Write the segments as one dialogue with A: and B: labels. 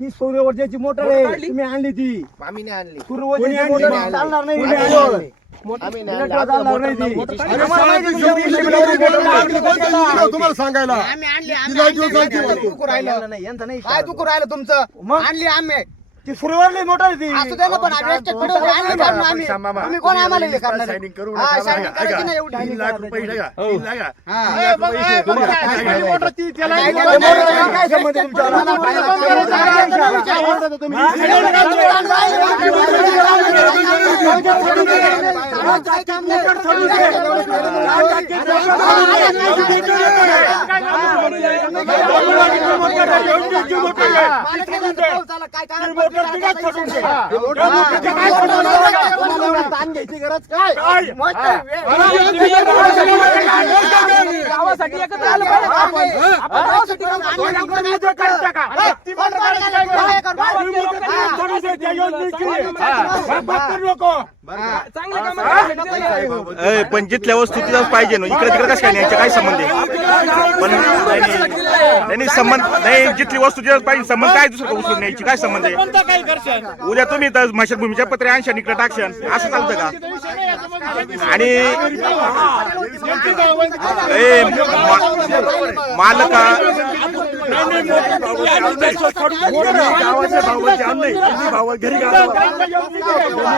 A: ती सूर्यवर्तीची मोटर आहे तुम्ही आणली ती
B: आम्ही नाही आणली
A: सूर्यवर्तीची
B: आणली?
A: मोटर
B: कोणी आणली?
A: चालणार नाही
B: कोणी
A: इकडे.
B: आणली? आम्ही नाही आणली.
A: इकडे चालणार नाही ती. आम्हाला माहिती तुमच्या मुलीची मोटर आहे.
C: तुम्हाला सांगायला
B: आम्ही आणली आम्ही
C: तिला
B: आणली.
C: घेऊन जायची
B: काय
C: होती.
B: दुखू राहिलं
A: यांचं नाही, यांचं नाही
B: काय दुखू राहिलं तुमचं
A: मग?
B: आणली आम्ही
A: ती सूर्यवरली मोटर आहे ती
B: असू दे ना पण आम्ही कोण आम्हाला हे करणार
C: Signing करू
B: हा,
C: नका.
B: signing
C: ऐका,
B: करायची नाही एवढी.
C: तीन लाख रुपये द्या. तीन लाख द्या.
B: हा.
C: तीन लाख रुपये तुम्हाला काय
B: काय
C: सांगायचं?
B: मोटर
C: ती त्याला
B: काय
C: एक
B: मोटर
C: मोटर
B: आहे?
C: आहे.
A: काय संबंध तुमच्याला?
B: मला पाहिलं, काय मोटर आहे? काय मोटर ताण घ्यायची गरज काय?
D: गावासाठी एकत्र आलं.
E: पण जिथल्या वस्तू तिथंच पाहिजे ना इकडे तिकडे कसं काय न्यायचं काय संबंध आहे पण नाही, संबंध नाही जिथली वस्तू तिथंच पाहिजे संबंध काय दुसरं का उचलून न्यायची काय संबंध आहे उद्या तुम्ही तर भूमीच्या पत्रे आणशान इकडे टाकशान असं चालतं का आणि मालका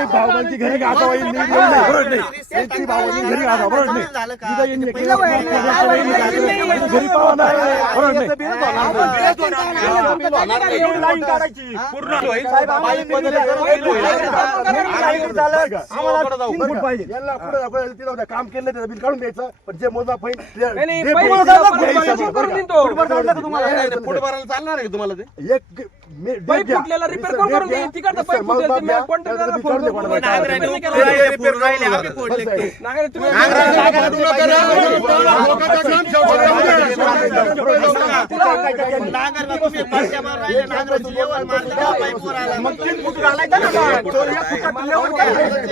C: भावाची घरी. बरोबर नाही. त्यांची भावांची बरोबर नाही. पावा
A: पूर्ण
C: उद्या काम केलं त्याचं बिल काढून द्यायचं पण जे मोजा पैन
D: नाही, नाही, पहिले तिला पण पैसे करून देईन तो.
C: एक मे-
D: पाईप
C: द्या.
D: फुटलेला रिपेअर कोण करून. देईन? तिकडचं पाईप फुटलेलं ते
C: द्या.
D: मी कॉन्ट्रॅक्टरला
C: त्याचं बिल
D: फोन
C: काढून द्या
D: करून
C: कोणाला.
D: नांगरे रिपेअर केला. नांगरे तुम्ही
A: मग तीन फूट घालायचं ना तो एक फुटात लेवल करायचं.